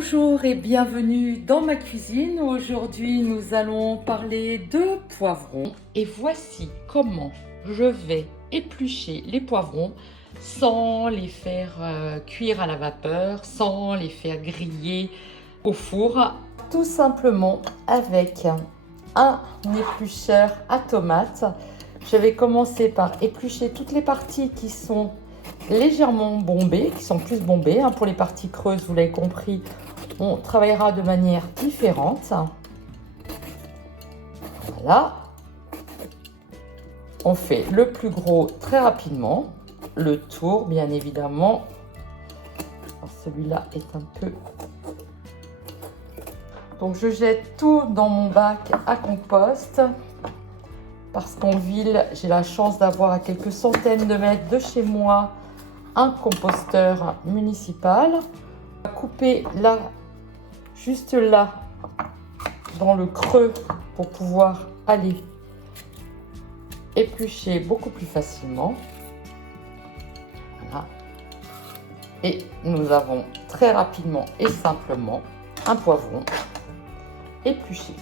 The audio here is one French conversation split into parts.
Bonjour et bienvenue dans ma cuisine. Aujourd'hui, nous allons parler de poivrons. Et voici comment je vais éplucher les poivrons sans les faire cuire à la vapeur, sans les faire griller au four. Tout simplement avec un éplucheur à tomates. Je vais commencer par éplucher toutes les parties qui sont légèrement bombées, qui sont plus bombées. Pour les parties creuses, vous l'avez compris, on travaillera de manière différente. Voilà. On fait le plus gros très rapidement. Le tour, bien évidemment. Celui-là est un peu... Donc, je jette tout dans mon bac à compost. Parce qu'en ville, j'ai la chance d'avoir à quelques centaines de mètres de chez moi un composteur municipal. On va couper là, juste là, dans le creux pour pouvoir aller éplucher beaucoup plus facilement. Voilà. Et nous avons très rapidement et simplement un poivron épluché.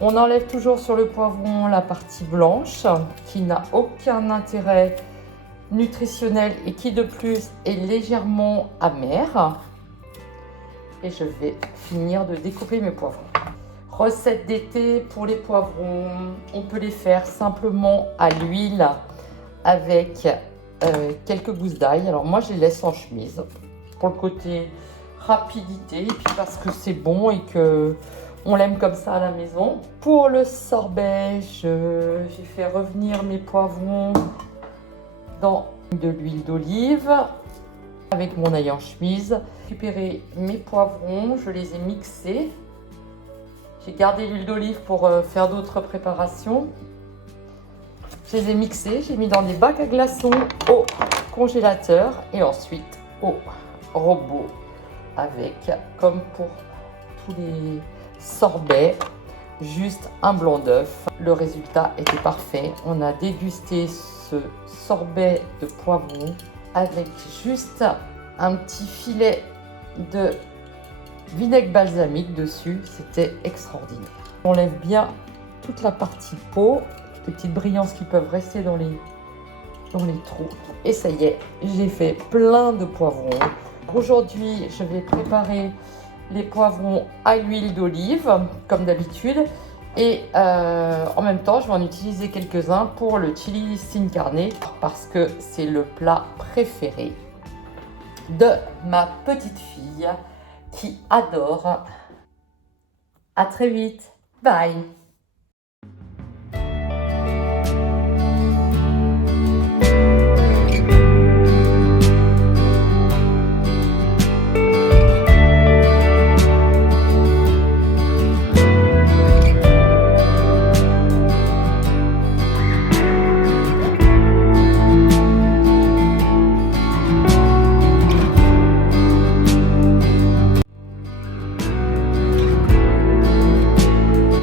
On enlève toujours sur le poivron la partie blanche qui n'a aucun intérêt nutritionnel et qui de plus est légèrement amère. Et je vais finir de découper mes poivrons. Recette d'été pour les poivrons, on peut les faire simplement à l'huile avec quelques gousses d'ail. Alors moi je les laisse en chemise pour le côté rapidité et puis parce que c'est bon et que on l'aime comme ça à la maison. Pour le sorbet, j'ai fait revenir mes poivrons dans de l'huile d'olive avec mon ail en chemise. J'ai récupéré mes poivrons, je les ai mixés. J'ai gardé l'huile d'olive pour faire d'autres préparations. Je les ai mixés, j'ai mis dans des bacs à glaçons au congélateur et ensuite au robot avec, comme pour tous les sorbets, juste un blanc d'œuf. Le résultat était parfait. On a dégusté ce sorbet de poivron avec juste un petit filet de vinaigre balsamique dessus. C'était extraordinaire. On enlève bien toute la partie peau, les petites brillances qui peuvent rester dans les trous. Et ça y est, j'ai fait plein de poivrons. Aujourd'hui, je vais préparer les poivrons à l'huile d'olive, comme d'habitude. Et en même temps, je vais en utiliser quelques-uns pour le chili sin carne parce que c'est le plat préféré de ma petite fille qui adore. À très vite. Bye.